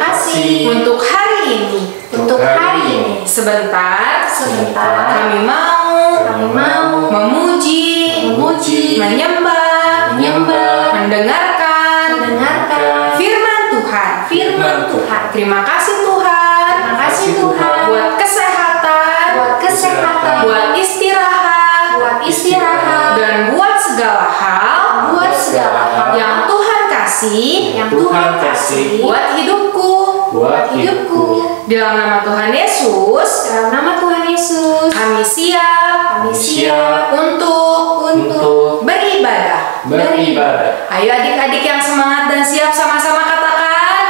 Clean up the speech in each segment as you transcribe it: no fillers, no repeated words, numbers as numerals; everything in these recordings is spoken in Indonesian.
kasih untuk hari ini. Sebentar kami mau memuji, menyembah, mendengarkan firman Tuhan. Terima kasih Tuhan. Buat kesehatan, buat istirahat, dan buat segala hal yang Tuhan kasih buat hidupku. Di dalam nama Tuhan Yesus, kami siap untuk beribadah. Ayo adik-adik yang semangat dan siap, sama-sama katakan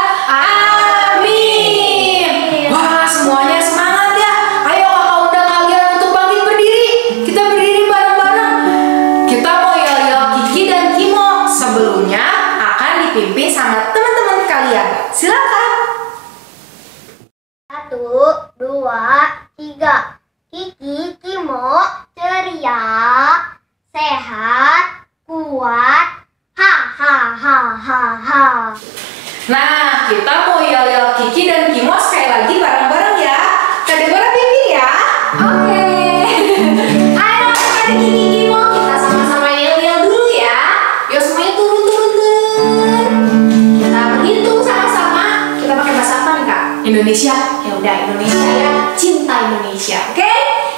amin. Wah, semuanya semangat ya. Ayo kakak undang kalian untuk bangkit berdiri. Kita berdiri bareng-bareng. Kita mau yel-yel Kiki dan Kimo. Sebelumnya akan dipimpin sama teman-teman kalian. Silakan. 1, 2, 3. Kiki, Kimo, ceria, sehat, kuat, ha ha ha ha ha. Nah, kita mau yel-yel Kiki dan Kimo sekali lagi bareng-bareng ya. Kak Deborah pimpin ya. Oke. Ayo adik Kiki, Kimo, kita sama-sama yel-yel dulu ya. Yuk semuanya turun. Kita berhitung sama-sama. Kita pakai bahasa apa nih Kak? Indonesia. Ya udah Indonesia ya, cinta Indonesia. Oke?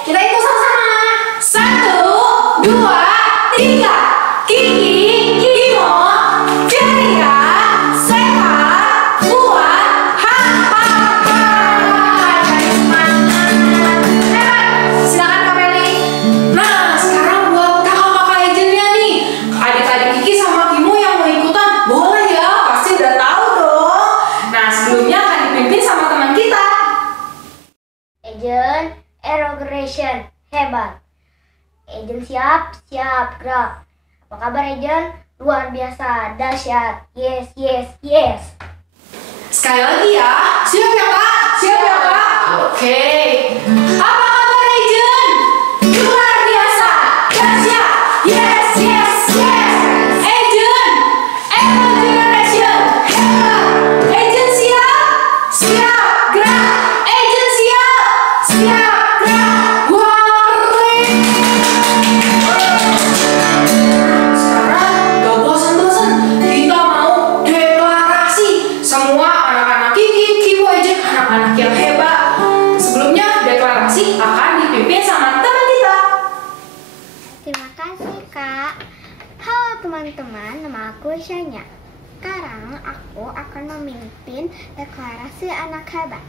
Kita hitung sama-sama. 1, 2, 3. Kiki, Kimo, ceria, sehat, kuat, ha ha ha. Cari semangat. Silakan Kak Meli. Nah, sekarang buat kakak-kakak legendnya nih. Adik-adik Kiki sama Kimo yang mau ikutan, boleh ya, pasti udah tahu dong. Nah, sebelumnya akan dipimpin sama teman kita. Agent Aerogeneration hebat. Agent siap gerak. Apa kabar Agent? Luar biasa, dahsyat. Yes. Sekali lagi ya, siap ya Kak? Oke. Apa kabar Agent? Luar biasa, dahsyat. Yes. Agent, Aerogeneration hebat. Agent siap gerak. Agent siap gerak. Warring. Sekarang gak bosan-bosan, kita mau deklarasi. Semua anak-anak Kiki, Kimo, Agent, anak-anak yang hebat. Sebelumnya deklarasi akan dipimpin sama teman kita. Terima kasih Kak. Halo teman-teman, nama aku Shanya. Sekarang aku akan memimpin deklarasi anak hebat.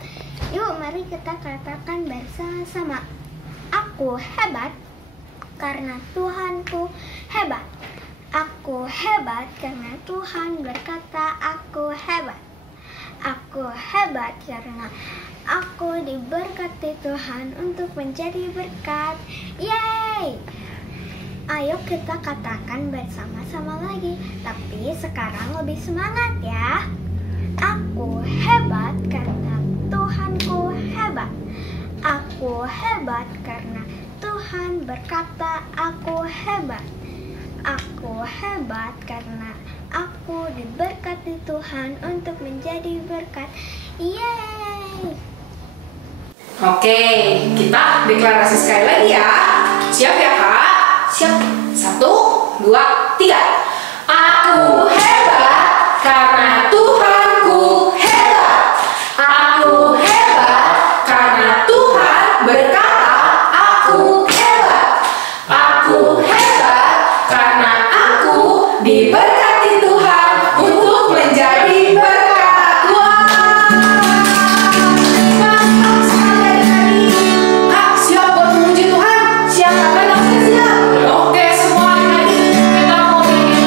Yuk mari kita katakan bersama-sama. Aku hebat karena Tuhanku hebat. Aku hebat karena Tuhan berkata aku hebat. Aku hebat karena aku diberkati Tuhan untuk menjadi berkat. Yeay! Ayo kita katakan bersama-sama lagi, tapi sekarang lebih semangat ya. Aku hebat karena Tuhanku hebat. Aku hebat karena Tuhan berkata aku hebat. Aku hebat karena aku diberkati Tuhan untuk menjadi berkat. Yeay! Oke, kita deklarasi sekali lagi ya. Siap ya Kak? Siap. 1, 2, 3. Aku hebat karena Tuhanku hebat. Aku hebat karena Tuhan berkata aku hebat. Aku hebat karena aku diberkati Tuhan untuk menjadi berkat. Mantap sekali adik-adik. Kak, siap buat memuji Tuhan? Siap kakak, siap. Oke semua adik-adik, kita mau bikin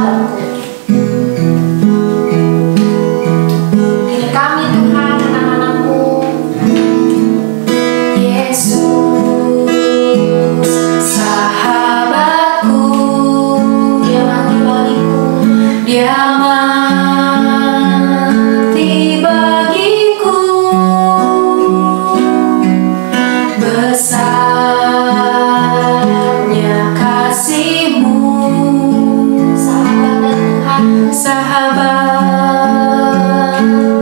sahabatku. Ini kami Tuhan, anak-anak-Mu. Yesus, sahabatku, Dia mati bagiku, Dia mati bagiku. Besarnya kasih-Mu, sahabat dan Tuhan, sahabat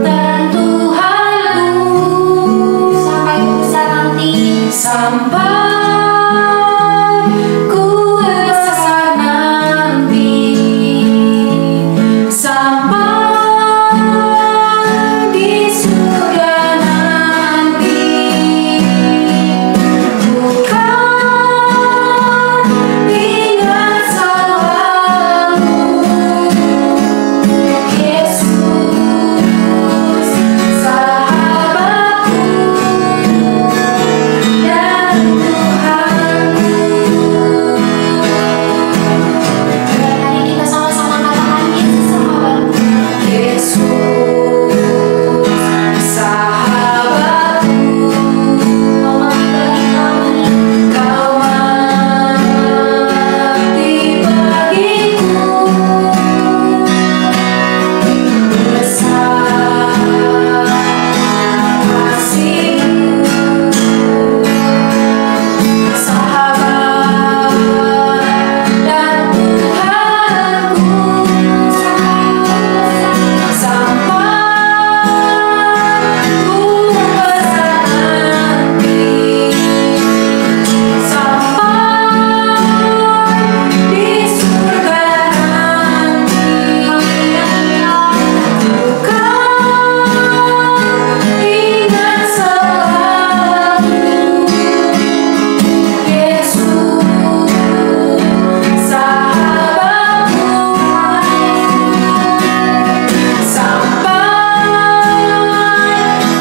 dan Tuhanku, sampai besar nanti, sampai ku besar nanti, sampai di surga nanti. Bukan ingat selalu Yesus, sahabatku dan Tuhanku. Mari kita sama-sama katakan Yesus, sahabatku. Yesus, sahabatku, Kau mati bagi kami, Kau mati bagiku. Besar kasih-Mu, sahabat dan Tuhanku, sampai ku besar nanti, sampai di surga nanti. Bukan ingat selalu Yesus, sahabatku, sampai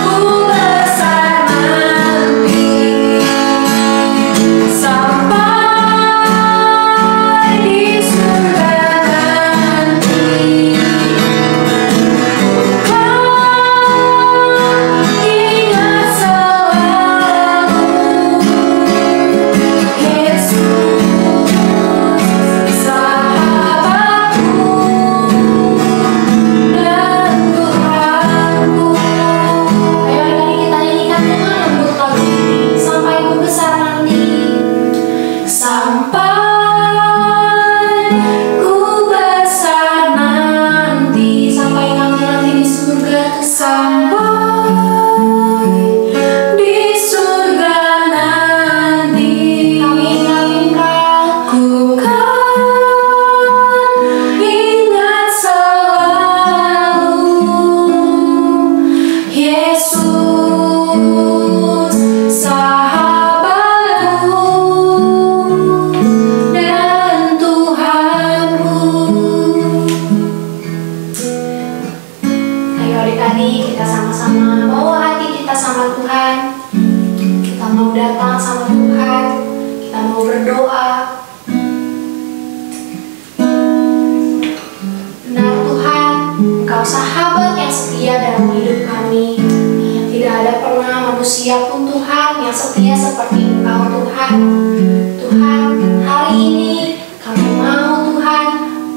ku besar nanti, sampai di surga nanti. Bukan ingat selalu Yesus, sahabatku dan Tuhanku. Ayo mari kita nyanyikan dengan lembut lagu ini. Sampai ku besar nanti, sampai ku besar nanti, sampai kami nanti di surga, sampai di surga nanti. Kami ingat Engkau, ku kan ingat selalu Yesus, sahabatku dan Tuhanku. Ayo adik-adik, kita sama-sama bawa hati kita sama Tuhan. Kita mau datang sama Tuhan, kita mau berdoa. Benar Tuhan, Engkau sahabat yang setia dalam hidup kami. Tidak ada pernah manusia pun Tuhan yang setia seperti Engkau Tuhan. Tuhan, hari ini kami mau Tuhan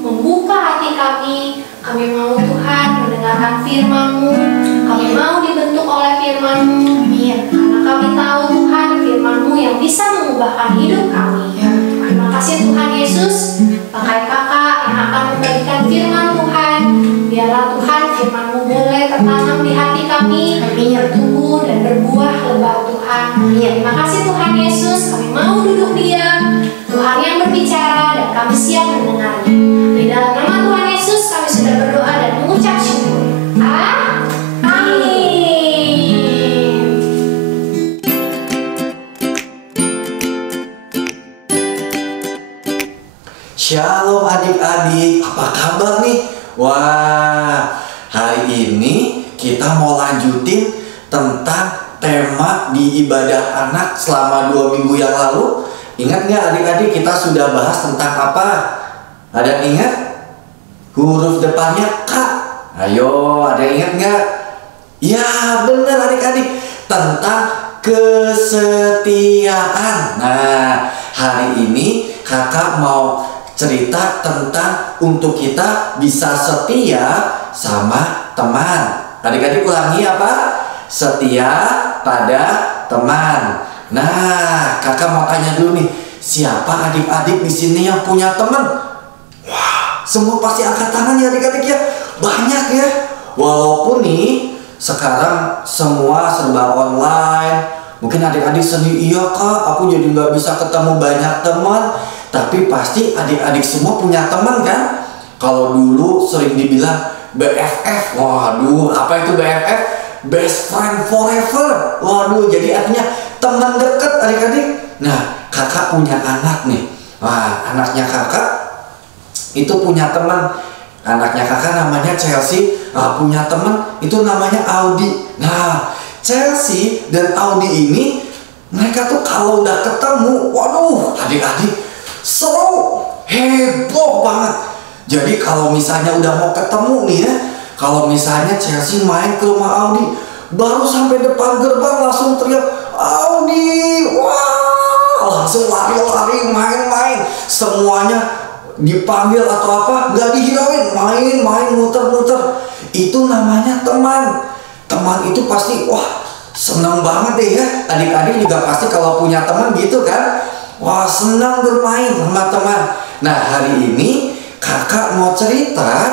membuka hati kami. Kami mau Tuhan mendengarkan firman-Mu. Kami mau dibentuk oleh firman-Mu. Karena kami tahu Tuhan firman-Mu yang bisa mengubahkan hidup kami. Terima kasih Tuhan Yesus. Pakai kakak yang akan membagikan firman Tuhan. Biarlah Tuhan firman-Mu boleh tertanam di hati kami, bertumbuh dan berbuah lebat Tuhan. Terima kasih Tuhan Yesus. Kami mau duduk diam. Tuhan yang berbicara dan kami siap mendengarnya. Di dalam nama Tuhan Yesus kami sudah berdoa dan mengucap syukur. Amin. Shalom adik-adik, apa kabar nih? Wah, hari ini kita mau lanjutin tentang tema di ibadah anak selama 2 minggu yang lalu. Ingat nggak adik-adik kita sudah bahas tentang apa? Ada yang ingat? Huruf depannya K. Ayo, ada yang ingat nggak? Ya, benar adik-adik. Tentang kesetiaan. Nah, hari ini kakak mau cerita tentang untuk kita bisa setia sama teman. Adik-adik ulangi apa? Setia pada teman. Nah, kakak mau tanya dulu nih, siapa adik-adik di sini yang punya teman? Wah, semua pasti angkat tangan ya adik-adik ya. Banyak ya. Walaupun nih sekarang semua serba online. Mungkin adik-adik sedih, iya kak, aku jadi nggak bisa ketemu banyak teman. Tapi pasti adik-adik semua punya teman kan? Kalau dulu sering dibilang BFF. Waduh, apa itu BFF? Best friend forever. Waduh, jadi artinya teman dekat adik-adik. Nah, kakak punya anak nih. Wah, anaknya kakak itu punya teman. Anaknya kakak namanya Chelsea, punya teman itu namanya Audi. Nah, Chelsea dan Audi ini mereka tuh kalau udah ketemu, waduh, adik-adik seru, heboh banget. Jadi kalau misalnya udah mau ketemu nih ya, kalau misalnya Chelsea main ke rumah Audi, baru sampai depan gerbang langsung teriak Audi, wah, langsung lari-lari main-main, semuanya dipanggil atau apa nggak dihirauin, main-main muter-muter. Itu namanya teman. Teman itu pasti wah senang banget deh ya. Adik-adik juga pasti kalau punya teman gitu kan, wah senang bermain sama teman. Nah, hari ini kakak mau cerita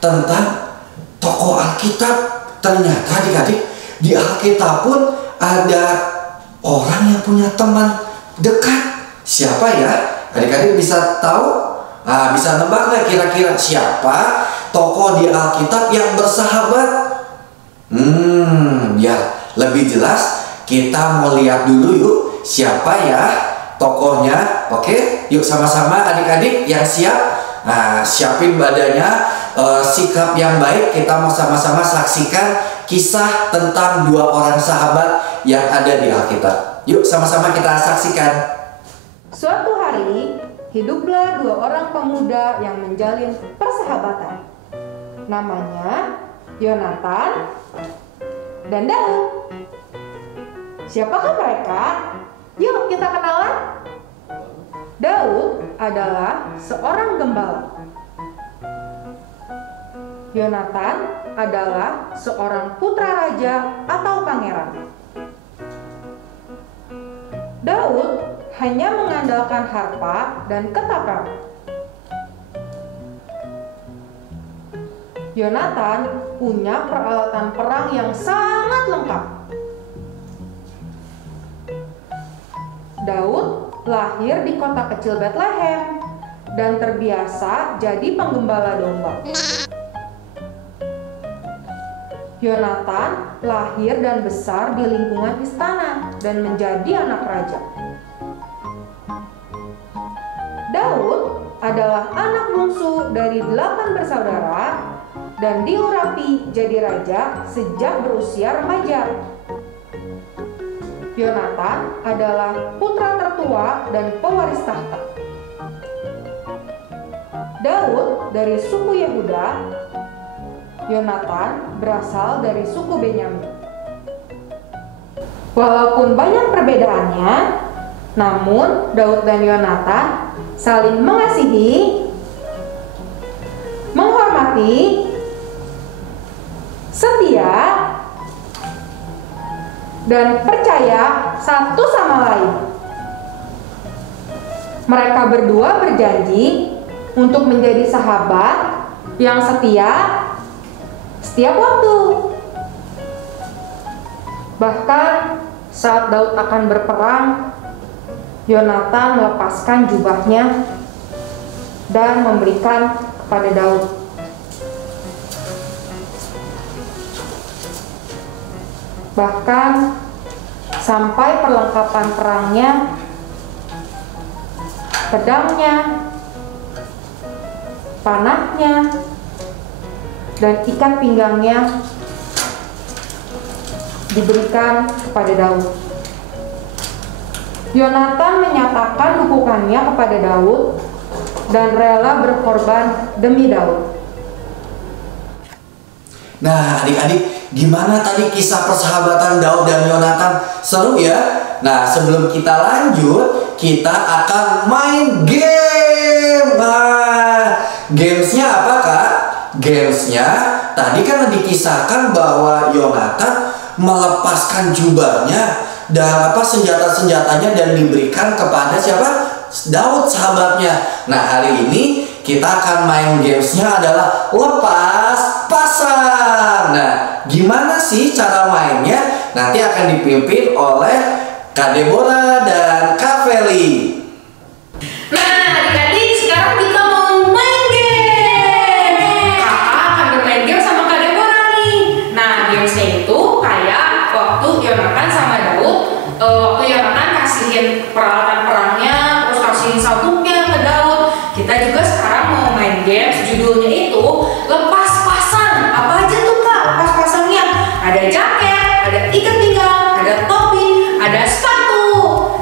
tentang tokoh Alkitab. Ternyata adik-adik di Alkitab pun ada orang yang punya teman dekat. Siapa ya? Adik-adik bisa tahu? Nah, bisa nebak nggak kira-kira siapa tokoh di Alkitab yang bersahabat? Biar lebih jelas kita mau lihat dulu yuk siapa ya tokohnya. Oke, yuk sama-sama adik-adik yang siap. Nah, siapin badannya, sikap yang baik. Kita mau sama-sama saksikan kisah tentang dua orang sahabat yang ada di Alkitab. Yuk sama-sama kita saksikan. Suatu hari, hiduplah dua orang pemuda yang menjalin persahabatan. Namanya Yonatan dan Daud. Siapakah mereka? Yuk kita kenalan. Daud adalah seorang gembala. Yonatan adalah seorang putra raja atau pangeran. Daud hanya mengandalkan harpa dan ketapel. Yonatan punya peralatan perang yang sangat lengkap. Daud lahir di kota kecil Bethlehem dan terbiasa jadi penggembala domba. Yonatan lahir dan besar di lingkungan istana dan menjadi anak raja. Daud adalah anak bungsu dari 8 bersaudara dan diurapi jadi raja sejak berusia remaja. Yonatan adalah putra tertua dan pewaris tahta. Daud dari suku Yehuda, Yonatan berasal dari suku Benyamin. Walaupun banyak perbedaannya, namun Daud dan Yonatan saling mengasihi, menghormati, setia, dan percaya satu sama lain. Mereka berdua berjanji untuk menjadi sahabat yang setia setiap waktu. Bahkan saat Daud akan berperang, Yonatan melepaskan jubahnya dan memberikan kepada Daud. Bahkan sampai perlengkapan perangnya, pedangnya, panahnya, dan ikat pinggangnya diberikan kepada Daud. Yonatan menyatakan dukungannya kepada Daud dan rela berkorban demi Daud. Nah, adik-adik, gimana tadi kisah persahabatan Daud dan Yonatan? Seru ya? Nah, sebelum kita lanjut, kita akan main game. Nah, gamesnya apa, Kak? Gamesnya tadi kan dikisahkan bahwa Yonatan melepaskan jubahnya dan senjata-senjatanya dan diberikan kepada siapa? Daud, sahabatnya. Nah, hari ini kita akan main gamesnya adalah lepas pasang. Nah, gimana sih cara mainnya? Nanti akan dipimpin oleh Kak Deborah dan Kak Feli. Nah, adik-adik, sekarang kita mau main game. Kakak akan bermain game sama Kak Deborah nih. Nah, gamesnya itu kayak waktu Yonatan sama Daud. Waktu Yonatan kasihin peralatan perangnya, terus kasihin sabuknya ke Daud. Kita juga sekarang mau main games, judulnya itu lepas pasang. Apa aja tuh, Kak, lepas pasangnya? Ada jaket, ada ikat pinggang, ada topi, ada sepatu.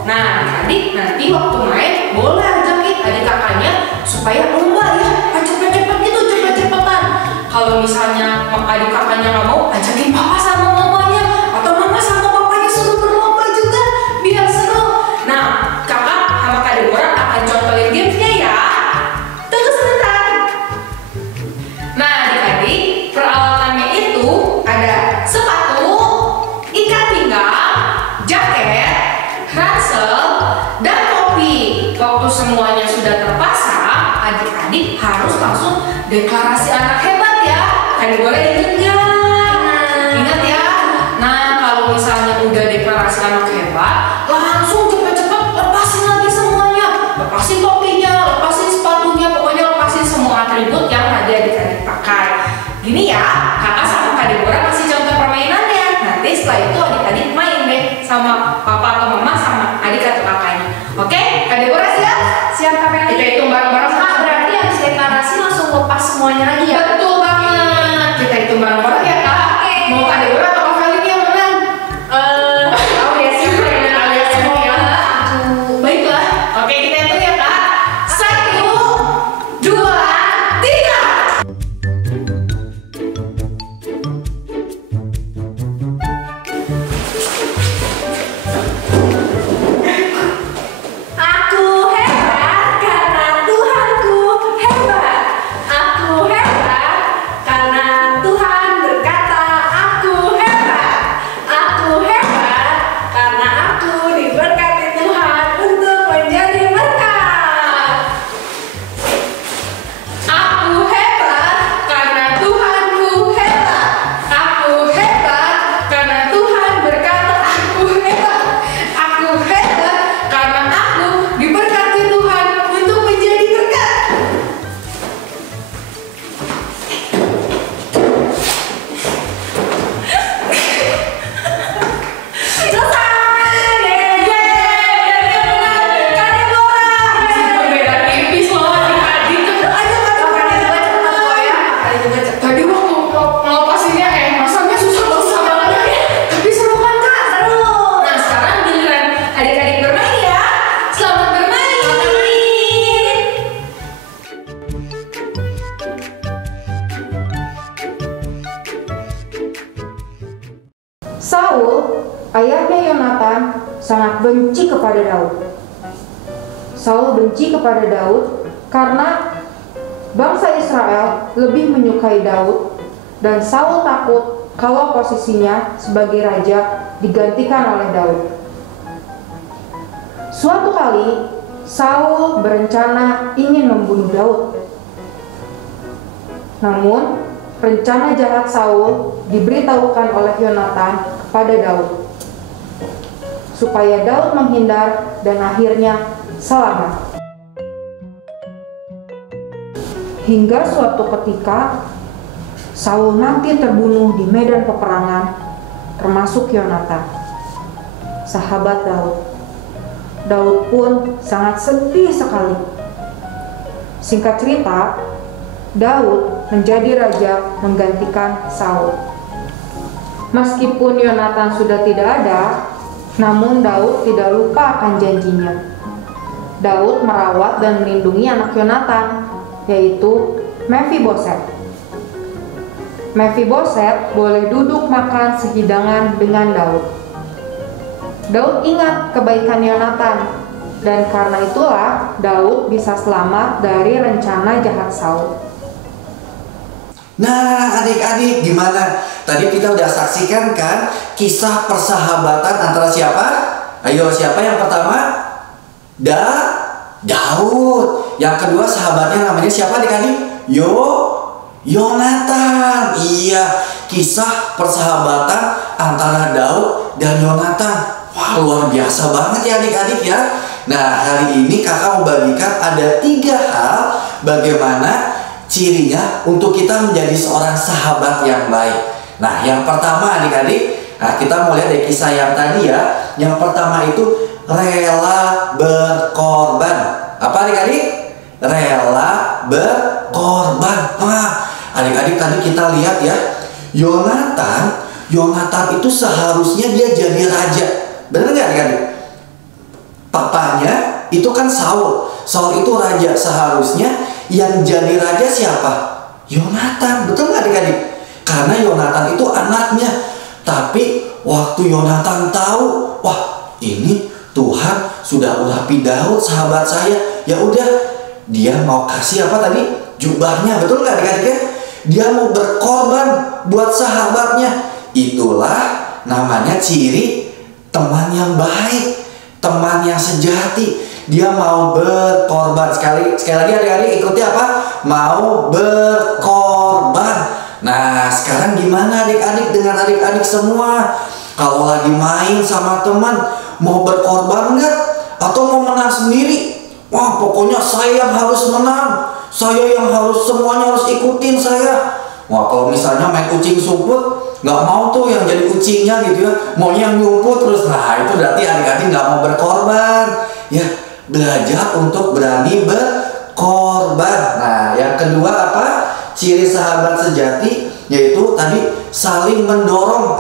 Nah, adik nanti waktu main boleh ajakin adik kakaknya supaya lomba ya, cepet-cepet gitu, cepet-cepetan. Kalau misalnya adik kakaknya nggak mau, ajakin papa sama mamanya atau mama sama papanya suruh berlomba juga biar seru. Nah, kakak sama Kak Deborah akan contohin gamesnya ya. Tunggu sebentar. Nah, adik-adik, peralatannya itu ada sepatu, ikat pinggang, jaket, ransel, dan topi. Waktu semuanya sudah terpasang, adik-adik harus langsung deklarasi anak hebat ya. Kak Deborah ingat nggak? Ingat ya. Nah, kalau misalnya udah deklarasi anak hebat, langsung cepet-cepet lepasin lagi semuanya. Lepasin topinya, lepasin sepatunya, pokoknya lepasin semua atribut yang tadi adik-adik pakai. Gini ya, kakak sama Kak Deborah kasih contoh permainannya. Nanti setelah itu adik-adik main deh sama papa atau mama sama adik atau kakaknya. Oke, Kak Deborah siap? Siap Kak Feli. Kita hitung bareng-bareng. Kak, berarti habis deklarasi langsung lepas semuanya lagi ya? Betul banget. Kita hitung bareng-bareng ya, Kak. Oke. Mau Kak Deborah atau Kak Feli yang menang? Oke, siap Kak. Kalian semua ya. Baiklah. Oke, kita hitung ya, Kak. 1, 2, 3. Aku hebat karena Tuhanku hebat. Aku hebat karena Tuhan berkata aku hebat. Aku hebat karena aku diberkati Tuhan untuk menjadi berkat. Aku hebat karena Tuhanku hebat. Aku hebat karena Tuhan berkata aku hebat. Aku hebat karena aku diberkati Tuhan untuk menjadi berkat. Beda tipis loh adik-adik. Tadi waktu ngelepasinnya masanya susah banget ya. Tapi seru kan, Kak? Seru. Nah, sekarang giliran adik-adik bermain ya. Selamat bermain. Saul, ayahnya Yonatan, sangat benci kepada Daud. Saul benci kepada Daud karena bangsa Israel lebih menyukai Daud dan Saul takut kalau posisinya sebagai raja digantikan oleh Daud. Suatu kali, Saul berencana ingin membunuh Daud. Namun, rencana jahat Saul diberitahukan oleh Yonatan kepada Daud, supaya Daud menghindar dan akhirnya selamat. Hingga suatu ketika, Saul nanti terbunuh di medan peperangan, termasuk Yonatan, sahabat Daud. Daud pun sangat sedih sekali. Singkat cerita, Daud menjadi raja menggantikan Saul. Meskipun Yonatan sudah tidak ada, namun Daud tidak lupa akan janjinya. Daud merawat dan melindungi anak Yonatan, yaitu Mephiboset. Mefiboset boleh duduk makan sehidangan dengan Daud. Daud ingat kebaikan Yonatan, dan karena itulah Daud bisa selamat dari rencana jahat Saul. Nah, adik-adik gimana? Tadi kita udah saksikan kan kisah persahabatan antara siapa? Ayo, siapa yang pertama? Daud. Yang kedua sahabatnya namanya siapa adik-adik? Yonatan. Iya, kisah persahabatan antara Daud dan Yonatan. Wah, luar biasa banget ya adik-adik ya. Nah, hari ini kakak mau bagikan ada 3 hal bagaimana cirinya untuk kita menjadi seorang sahabat yang baik. Nah, yang pertama adik-adik, kita mau lihat dari kisah yang tadi ya. Yang pertama itu rela berkorban. Apa adik-adik? Rela berkorban. Nah, adik-adik tadi kita lihat ya, Yonatan itu seharusnya dia jadi raja. Benar nggak adik-adik? Papanya itu kan Saul itu raja. Seharusnya yang jadi raja siapa? Yonatan. Betul nggak adik-adik? Karena Yonatan itu anaknya. Tapi waktu Yonatan tahu, wah ini Tuhan sudah urapi Daud sahabat saya, ya udah dia mau kasih apa tadi? Jubahnya. Betul nggak adik-adik ya? Dia mau berkorban buat sahabatnya. Itulah namanya ciri teman yang baik, teman yang sejati. Dia mau berkorban. Sekali lagi adik-adik ikuti apa? Mau berkorban. Nah, sekarang gimana adik-adik dengan adik-adik semua? Kalau lagi main sama teman, mau berkorban nggak? Atau mau menang sendiri? Wah, pokoknya saya yang harus menang. Saya yang harus, semuanya harus ikutin saya. Wah, kalau misalnya main kucing sumput, nggak mau tuh yang jadi kucingnya gitu ya, maunya yang nyumput terus. Nah, itu berarti adik-adik nggak mau berkorban. Ya, belajar untuk berani berkorban. Nah, yang kedua apa? Ciri sahabat sejati yaitu tadi saling mendorong.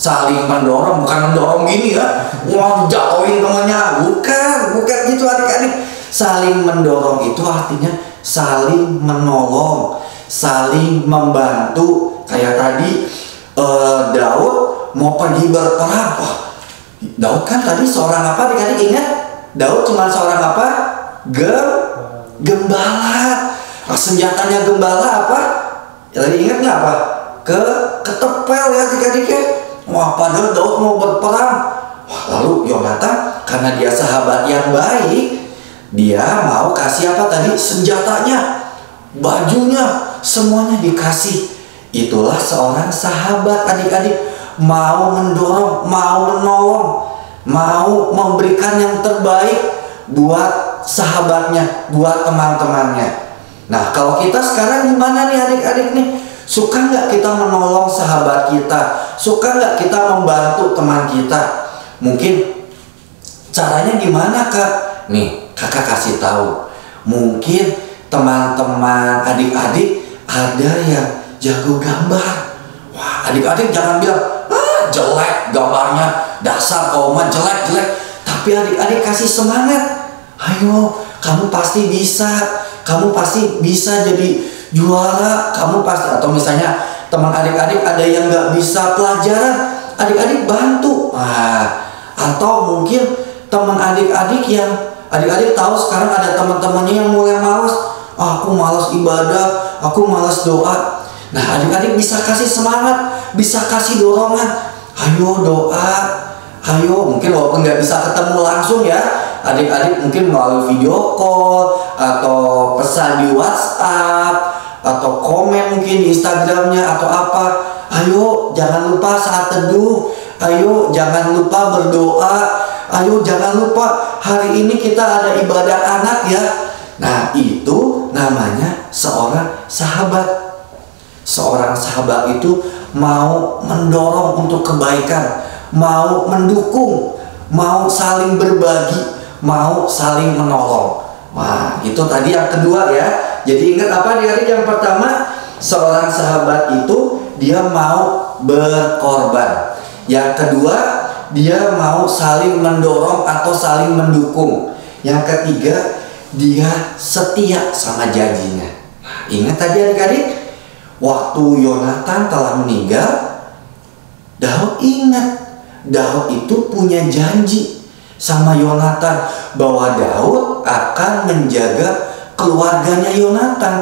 Saling mendorong, bukan mendorong gini ya, wah jatuhin temannya. Bukan gitu adik-adik. Saling mendorong itu artinya saling menolong, saling membantu. Kayak tadi Daud mau pergi berperang. Wah, Daud kan tadi seorang apa adik-adik ingat? Daud cuma seorang apa? Gembala. Senjatanya gembala apa? Tadi ingat nggak apa? Ketepel ya adik-adik ya. Wah, padahal Daud mau berperang. Wah, lalu Yonatan karena dia sahabat yang baik, dia mau kasih apa tadi? Senjatanya, bajunya, semuanya dikasih. Itulah seorang sahabat adik-adik. Mau mendorong, mau menolong, mau memberikan yang terbaik buat sahabatnya, buat teman-temannya. Nah, kalau kita sekarang gimana nih adik-adik nih? Suka nggak kita menolong sahabat kita? Suka nggak kita membantu teman kita? Mungkin caranya gimana kak? Nih, kakak kasih tahu. Mungkin teman-teman adik-adik ada yang jago gambar. Wah, adik-adik jangan bilang, jelek gambarnya, dasar kau mah jelek. Tapi adik-adik kasih semangat. Ayo, kamu pasti bisa. Kamu pasti bisa jadi juara. Kamu pasti, atau misalnya teman adik-adik ada yang nggak bisa pelajaran, adik-adik bantu. Atau mungkin teman adik-adik yang adik-adik tahu sekarang ada teman-temannya yang mulai malas. Aku malas ibadah, aku malas doa. Nah, adik-adik bisa kasih semangat, bisa kasih dorongan. Ayo doa, ayo. Mungkin walaupun nggak bisa ketemu langsung ya, adik-adik mungkin melalui video call atau pesan di WhatsApp atau komen mungkin di Instagramnya atau apa. Ayo jangan lupa saat teduh. Ayo jangan lupa berdoa. Ayo jangan lupa hari ini kita ada ibadah anak ya. Nah, itu namanya seorang sahabat. Seorang sahabat itu mau mendorong untuk kebaikan, mau mendukung, mau saling berbagi, mau saling menolong. Wah, itu tadi yang kedua ya. Jadi ingat apa adik-adik? Yang pertama, seorang sahabat itu dia mau berkorban. Yang kedua, dia mau saling mendorong atau saling mendukung. Yang ketiga, dia setia sama janjinya. Nah, ingat tadi adik-adik, waktu Yonatan telah meninggal, Daud ingat, Daud itu punya janji sama Yonatan bahwa Daud akan menjaga keluarganya Yonatan.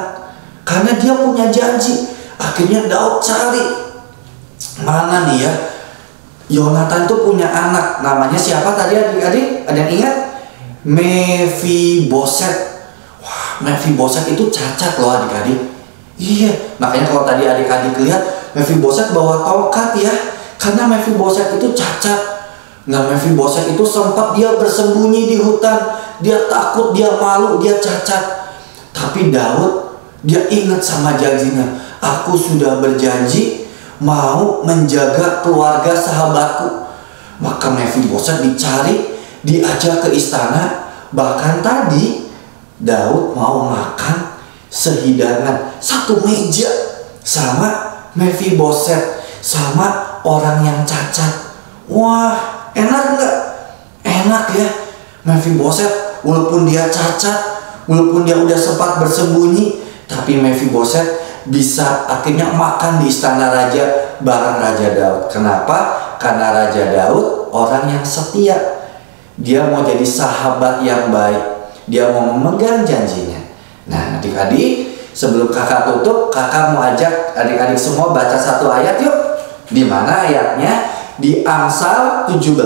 Karena dia punya janji. Akhirnya Daud cari, mana nih ya, Yonatan tuh punya anak, namanya siapa tadi adik-adik? Ada yang ingat? Mephiboset. Wah, Mephiboset itu cacat loh adik-adik. Iya, makanya kalau tadi adik-adik lihat Mephiboset bawa tongkat ya, karena Mephiboset itu cacat. Nah, Mephiboset itu sempat dia bersembunyi di hutan, dia takut, dia malu, dia cacat. Tapi Daud, dia ingat sama janjinya, aku sudah berjanji mau menjaga keluarga sahabatku. Maka Mephiboset dicari, diajak ke istana. Bahkan tadi Daud mau makan sehidangan satu meja sama Mephiboset, sama orang yang cacat. Wah, enak nggak? Enak ya. Mephiboset walaupun dia cacat, walaupun dia udah sempat bersembunyi, tapi Mephiboset bisa akhirnya makan di istana raja bareng Raja Daud. Kenapa? Karena Raja Daud orang yang setia. Dia mau jadi sahabat yang baik. Dia mau memegang janjinya. Nah, adik-adik, sebelum kakak tutup, kakak mau ajak adik-adik semua baca satu ayat yuk. Di mana ayatnya? Di Amsal 17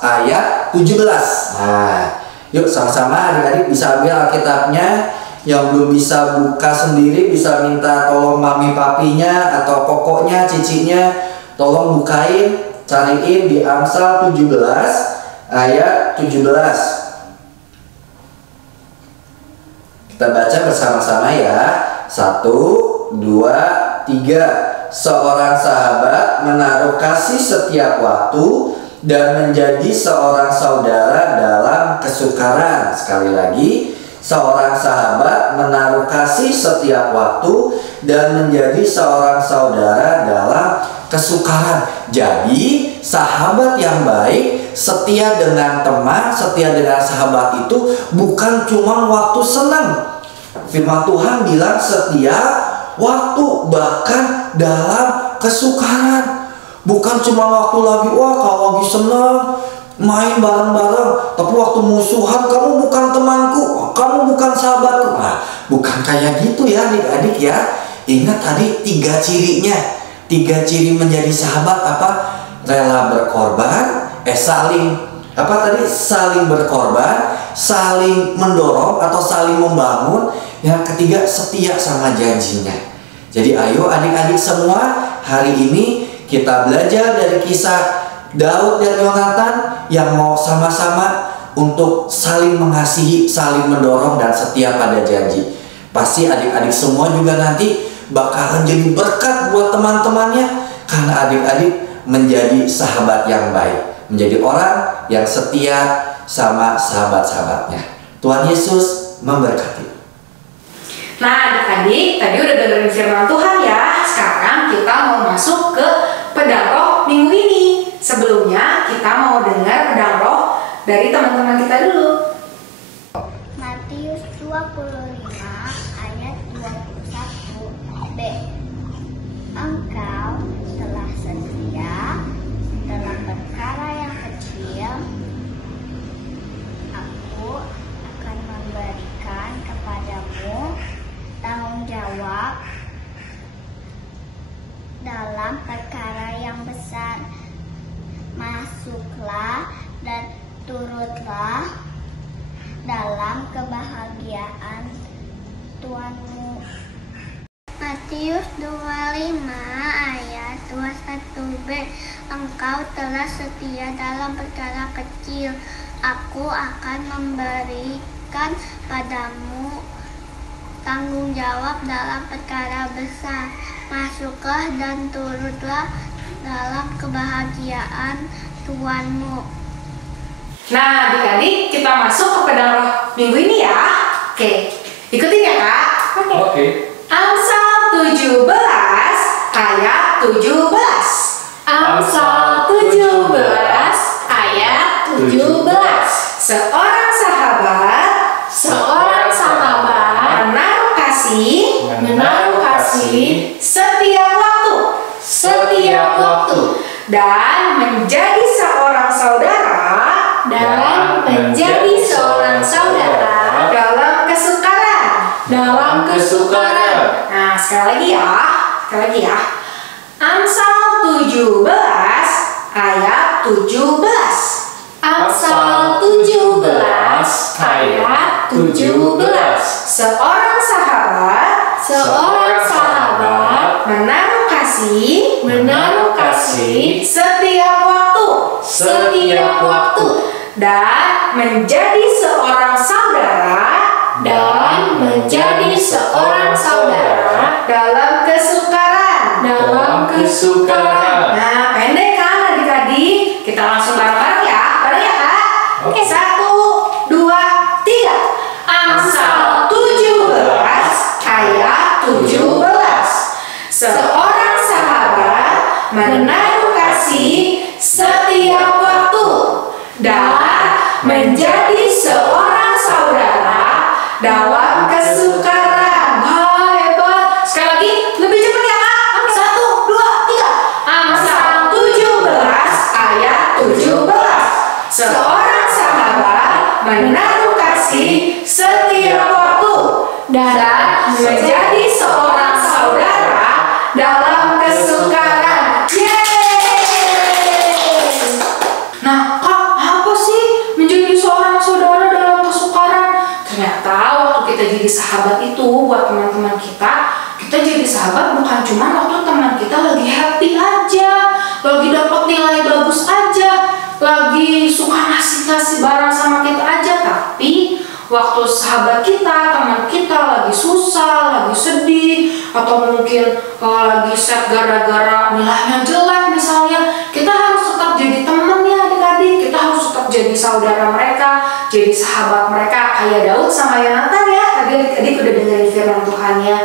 ayat 17. Nah, yuk sama-sama adik-adik bisa ambil Alkitabnya. Yang belum bisa buka sendiri bisa minta tolong mami papinya atau kokoknya, cicinya, tolong bukain, cariin di Amsal 17 ayat 17. Kita baca bersama-sama ya. 1, 2, 3. Seorang sahabat menaruh kasih setiap waktu dan menjadi seorang saudara dalam kesukaran. Sekali lagi, seorang sahabat menaruh kasih setiap waktu dan menjadi seorang saudara dalam kesukaran. Jadi, sahabat yang baik, setia dengan teman, setia dengan sahabat itu bukan cuma waktu senang. Firman Tuhan bilang setia waktu, bahkan dalam kesukaran. Bukan cuma waktu lagi, wah kalau lagi senang main bareng-bareng, tapi waktu musuhan kamu bukan temanku, kamu bukan sahabatku. Nah, bukan kayak gitu ya adik-adik ya. Ingat tadi 3 cirinya. 3 ciri menjadi sahabat apa? Rela berkorban, saling berkorban, saling mendorong atau saling membangun. Yang ketiga, setia sama janjinya. Jadi ayo adik-adik semua, hari ini kita belajar dari kisah Daud dan Yonatan yang mau sama-sama untuk saling mengasihi, saling mendorong dan setia pada janji. Pasti adik-adik semua juga nanti bakalan jadi berkat buat teman-temannya, karena adik-adik menjadi sahabat yang baik, menjadi orang yang setia sama sahabat-sahabatnya. Tuhan Yesus memberkati. Nah adik-adik, tadi udah dengerin firman Tuhan ya. Sekarang kita mau masuk ke pedang roh minggu ini. Sebelumnya kita mau dengar pedang roh dari teman-teman kita dulu. Matius 25 ayat 21b. Engkau telah setia dalam perkara yang kecil, aku akan memberikan kepadamu tanggung jawab dalam perkara yang besar. Masuklah dan turutlah dalam kebahagiaan Tuhanmu. Matius 25 ayat 21b. Engkau telah setia dalam perkara kecil, aku akan memberikan padamu tanggung jawab dalam perkara besar. Masuklah dan turutlah dalam kebahagiaan Tuhanmu. Nah adik-adik, kita masuk ke pedang roh minggu ini ya. Oke, ikutin ya kak. Oke. Amsal 17 ayat 17. Amsal 17 ayat 17. Seorang sahabat Seorang sahabat menaruh kasih setiap waktu. Setiap waktu. Dan menjadi seorang saudara. Dan menjadi seorang saudara Dalam kesukaran. dalam Kesukaran. Nah, sekali lagi ya. Amsal 17 ayat 17. Amsal 17 ayat 17. Seorang sahabat menaruh kasih setiap waktu dan menjadi seorang saudara dalam kesukaran. Nah, pendek kan adik-adik? Kita langsung bareng-bareng ya. Bareng ya, Kak? Oke, 1, 2, 3. Amsal 17 ayat 17. Seorang sahabat menaruh kasih setiap waktu dan menjadi seorang saudara dalam kesukaran. Wah, hebat. Sekali lagi, lebih cepat ya, Kak? 1, 2, 3. Amsal 17 ayat 17. Seorang sahabat menaruh kasih setiap waktu dan menjadi seorang saudara dalam kesukaran. Yeay! Nah, Kak, apa sih menjadi seorang saudara dalam kesukaran? Ternyata waktu kita jadi sahabat itu buat teman-teman kita jadi sahabat bukan cuma waktu teman kita lagi happy aja, lagi dapat nilai bagus aja, lagi suka ngasih barang sama kita aja, tapi waktu sahabat kita, teman kita lagi susah, lagi sedih, atau mungkin lagi sad gara-gara nilainya jelek misalnya, kita harus tetap jadi teman ya adik-adik, kita harus tetap jadi saudara mereka, jadi sahabat mereka, kayak Daud sama Yonatan ya. Tadi adik-adik udah dengerin firman Tuhannya.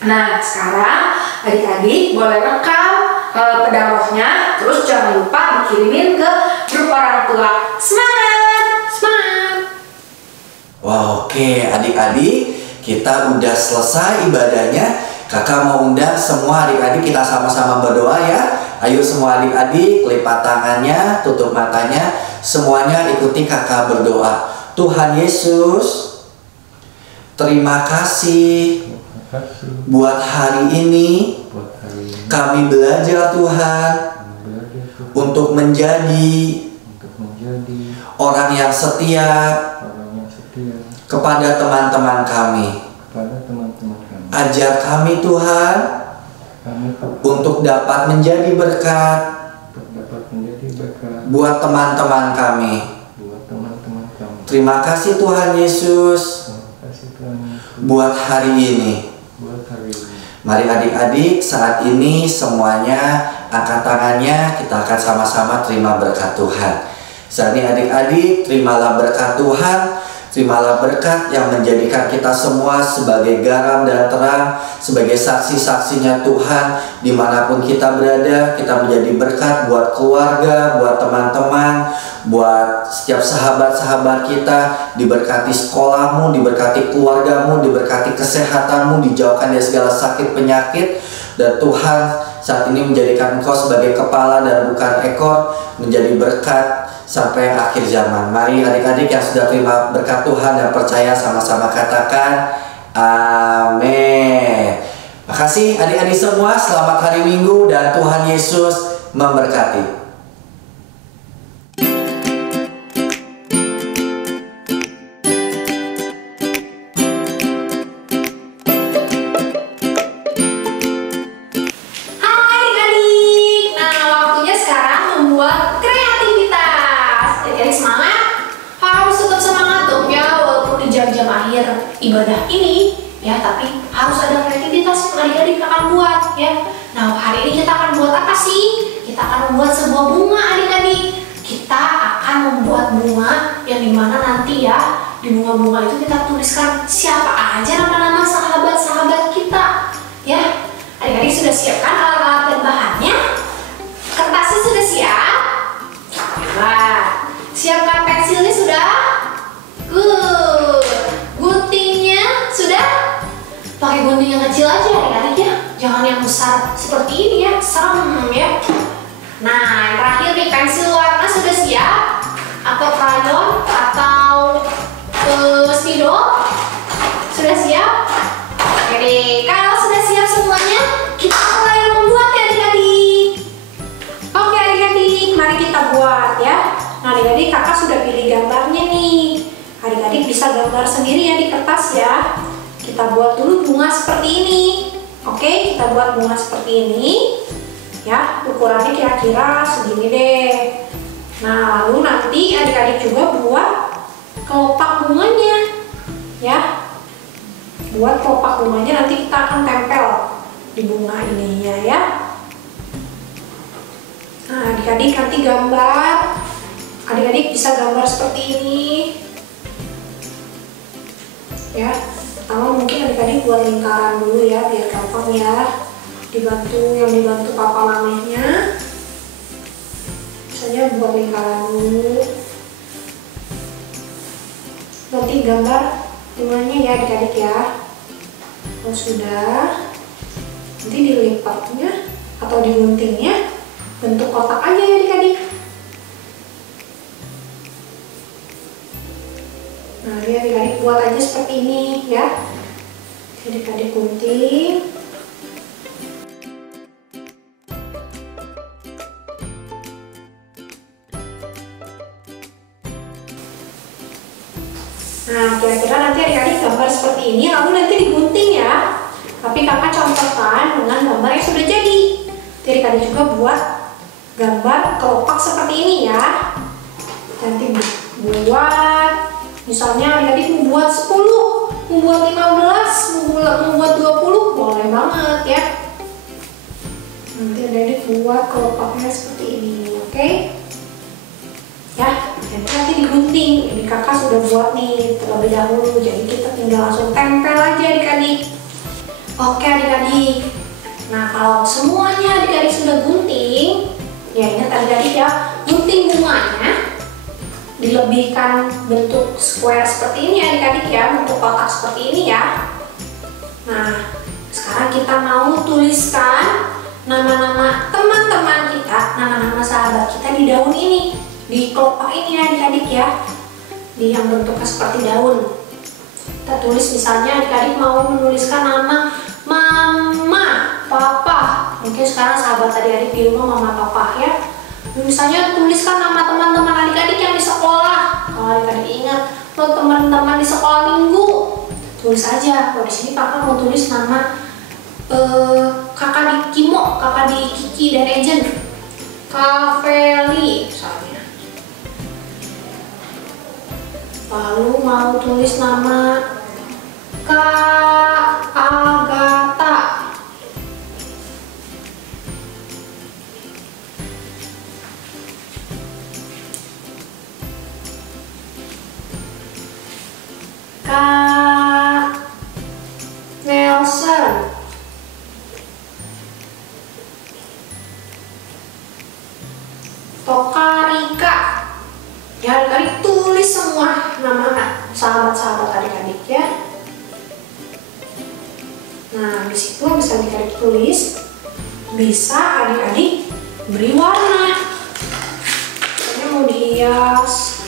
Nah, sekarang adik-adik boleh rekam pedang rohnya, terus jangan lupa dikirimin ke grup orang tua. Semangat! Wah, oke adik-adik, kita udah selesai ibadahnya. Kakak mau undang semua adik-adik, kita sama-sama berdoa ya. Ayo semua adik-adik, lipat tangannya, tutup matanya, semuanya ikuti kakak berdoa. Tuhan Yesus, terima kasih buat hari ini. Kami belajar Tuhan untuk menjadi orang yang setia kepada teman-teman kami. Ajar kami Tuhan untuk dapat menjadi berkat buat teman-teman kami. Terima kasih Tuhan Yesus buat hari ini. Mari adik-adik, saat ini semuanya angkat tangannya, kita akan sama-sama terima berkat Tuhan. Saat ini adik-adik, terimalah berkat Tuhan. Terimalah berkat yang menjadikan kita semua sebagai garam dan terang, sebagai saksi-saksinya Tuhan. Dimanapun kita berada, kita menjadi berkat buat keluarga, buat teman-teman, buat setiap sahabat-sahabat kita. Diberkati sekolahmu, diberkati keluargamu, diberkati kesehatanmu, dijauhkan dari segala sakit penyakit. Dan Tuhan saat ini menjadikan engkau sebagai kepala dan bukan ekor, menjadi berkat sampai akhir zaman. Mari adik-adik yang sudah terima berkat Tuhan dan percaya sama-sama katakan amin. Makasih adik-adik semua, selamat hari Minggu dan Tuhan Yesus memberkati. Ibadah ini ya, tapi harus ada kreativitas yang adik-adik akan buat ya. Nah, hari ini kita akan buat apa sih? Kita akan membuat sebuah bunga adik-adik. Kita akan membuat bunga yang dimana nanti ya, di bunga-bunga itu kita tuliskan siapa aja nama-nama sahabat-sahabat kita ya. Adik-adik sudah siapkan alat-alat dan bahannya? Kertasnya sudah siap? Nah, siapkan pensilnya sudah? Guntingnya sudah? Pakai gunting yang kecil aja adik-adik ya, jangan yang besar seperti ini ya, serem ya. Nah, yang terakhir nih, pensil warna sudah siap? Atau krayon atau spidol? Sudah siap? Oke deh, kalau sudah siap semuanya, kita mulai membuat ya adik-adik. Oke adik-adik, mari kita buat ya. Nah adik-adik, kakak sudah pilih gambarnya nih. Adik-adik bisa gambar sendiri ya di kertas ya. Kita buat dulu bunga seperti ini. Oke, kita buat bunga seperti ini. Ya, ukurannya kira-kira segini deh. Nah, lalu nanti adik-adik juga buat kelopak bunganya. Ya, buat kelopak bunganya nanti kita akan tempel di bunga ininya ya. Nah, adik-adik nanti gambar. Adik-adik bisa gambar seperti ini. Ya, pertama mungkin adik-adik buat lingkaran dulu ya, biar gampang ya. Dibantu papa mamehnya. Misalnya buat lingkaran dulu. Nanti gambar bunganya ya adik-adik ya. Kalau sudah, nanti dilipatnya atau diguntingnya bentuk kotak aja ya adik-adik. Nah, ini adik-adik buat aja seperti ini ya. Adik-adik gunting. Nah, kira-kira nanti adik-adik gambar seperti ini, lalu nanti digunting ya. Tapi kakak contohkan dengan gambar yang sudah jadi. Jadi adik-adik juga buat gambar kelopak seperti ini ya. Nanti buat, misalnya adik-adik membuat 10, membuat 15, membuat 20, boleh banget ya. Nanti adik-adik buat kelopaknya seperti ini, oke? Ya, nanti digunting. Ini kakak sudah buat nih terlebih dahulu, jadi kita tinggal langsung tempel aja adik-adik. Oke adik-adik. Nah, kalau semuanya adik-adik sudah gunting, ya ingat adik-adik ya, gunting bunganya dilebihkan bentuk square seperti ini adik-adik ya, bentuk kotak seperti ini ya. Nah, sekarang kita mau tuliskan nama-nama teman-teman kita, nama-nama sahabat kita di daun ini, di kelopak ini adik-adik ya, di yang bentuknya seperti daun. Kita tulis misalnya adik-adik mau menuliskan nama mama, papa. Mungkin sekarang sahabat adik-adik di rumah mama, papa ya. Misalnya tuliskan nama teman-teman adik-adik yang di sekolah. Kalau adik-adik ingat, lo teman-teman di sekolah minggu, tulis aja. Kalau di sini kakak mau tulis nama kakak di Kimo, kakak di Kiki dan Ejen, Kak Feli misalnya. Lalu mau tulis nama Kak Agatha. Kak Nelson. Toka Rika. Ya adik-adik tulis semua nama sahabat-sahabat adik-adik ya. Nah, di situ bisa adik-adik tulis, bisa adik-adik beri warna. Soalnya mau dihias,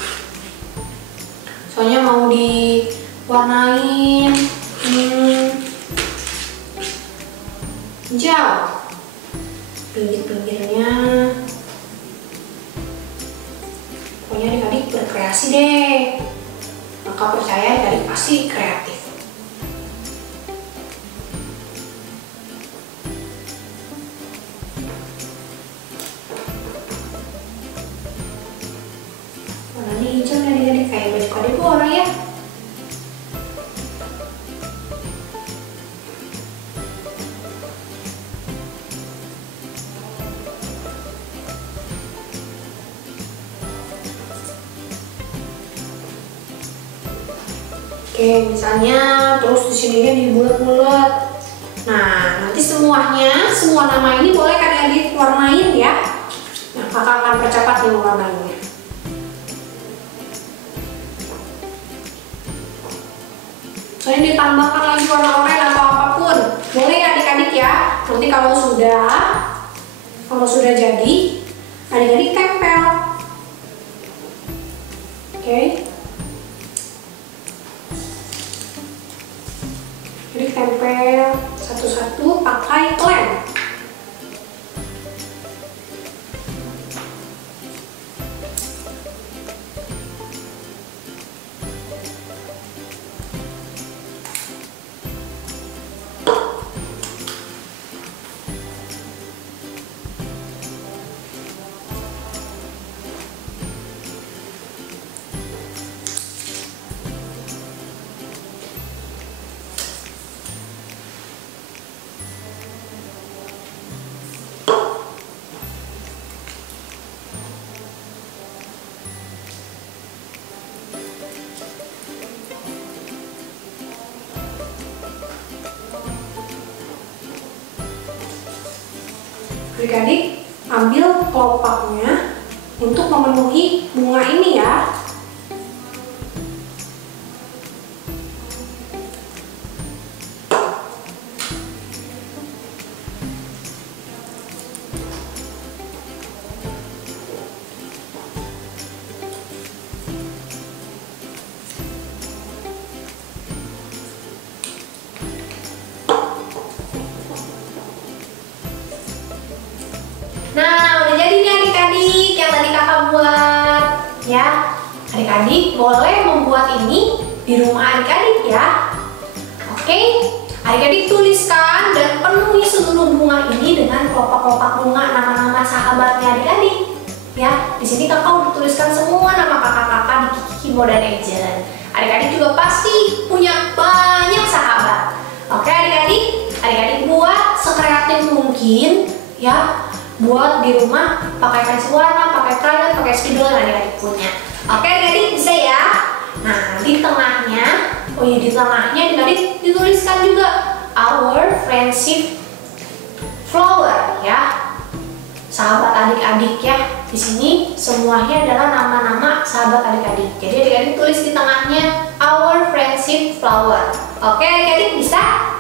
soalnya mau diwarnain hijau pinggir-pinggirnya. Pokoknya adik-adik berkreasi deh. Maka percaya adik-adik pasti kreatif. Warnanya hijau nih adik-adik, kayak baju kade orang ya. Oke, misalnya terus di sininya dibulat-bulat. Nah, nanti semuanya, semua nama ini boleh kan adik warnain ya. Nah, kakak akan percepat nih warnanya. Soalnya ditambahkan lagi warna oranye atau apapun. Boleh ya adik-adik ya. Nanti kalau sudah jadi, adik-adik tempel. Oke. Jadi tempel satu-satu pakai lem. Adik-adik ambil kelopaknya untuk memenuhi bunga ini ya. Nah, udah jadi nih adik-adik yang tadi kakak buat ya. Adik-adik boleh membuat ini di rumah adik-adik ya. Oke, adik-adik tuliskan dan penuhi seluruh bunga ini dengan kelopak-kelopak bunga nama-nama sahabatnya adik-adik ya. Di sini kakak udah tuliskan semua nama kakak-kakak di Kiki, Kimo, dan Ejen. Adik-adik juga pasti punya banyak sahabat. Oke adik-adik buat sekreatif mungkin ya. Buat di rumah pakai pensil warna, pakai krayon, pakai spidol yang adik-adik punya. Oke adik-adik bisa ya. Nah di tengahnya, adik-adik dituliskan juga our friendship flower ya. Sahabat adik-adik ya. Di sini semuanya adalah nama-nama sahabat adik-adik. Jadi adik-adik tulis di tengahnya our friendship flower. Oke adik-adik bisa?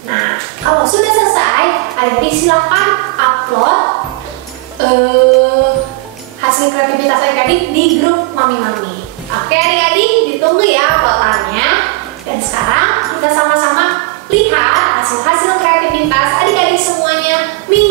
Nah, kalau sudah selesai, adik-adik silahkan upload hasil kreativitas adik-adik di grup Mami-Mami. Oke adik-adik, ditunggu ya uploadannya. Dan sekarang kita sama-sama lihat hasil-hasil kreativitas adik-adik semuanya minggu